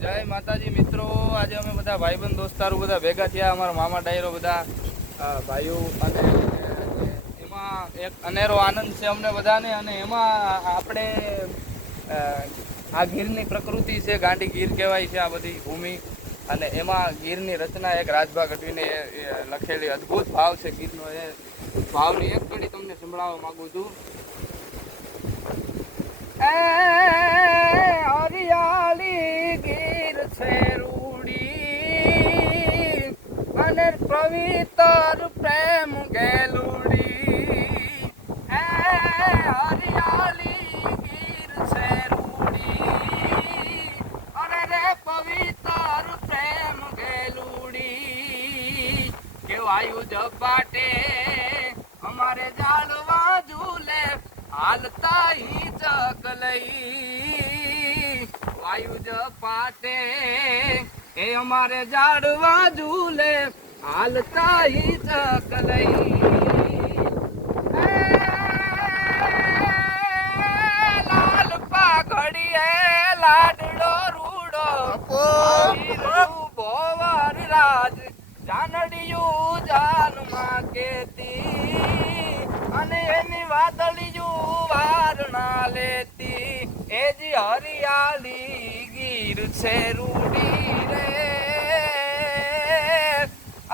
જય માતાજી મિત્રો, આજે અમે બધા ભાઈબંધ દોસ્તારો બધા ભેગા થયા. અમારા મામા ડાયરો બધા ભાઈઓ, અને એમાં એક અનેરો આનંદ છે અમને બધાને. અને એમાં આપણે આ ગીરની પ્રકૃતિ છે, ગાંડી ગીર કહેવાય છે આ બધી ભૂમિ. અને એમાં ગીરની રચના એક રાજભા ગઢવીને લખેલી અદ્ભુત ભાવ છે ગીરનો. એ ભાવની એક કડી તમને સંભળાવવા માંગુ છું. હરિયાળી ગીર છે રૂડી, અને પવિત્ર પ્રેમ ગેલુડી. હરિયાળી ગીર છે રૂડી, અને રે પવિત્ર પ્રેમ ગેલુડી. કેવાયું ઝપાટે અમારે જાળવા ઝૂલે, હાલતા ઈ ચકલઈ. વાયુ ઝપાટે એ અમારે જાડવા ઝૂલે, હાલતા ઈ ચકલઈ. લાલ પાઘડીએ લાડડો રૂડો, ભોવર રાજ જાનડિયું જાનમાં કેતી, અને એની વાદળિયું વારણા લેતી. એ જી હરિયાળી ગીર છે રૂડી રે,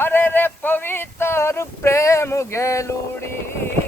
અરે રે પવિત્ર પ્રેમ ગેલુડી.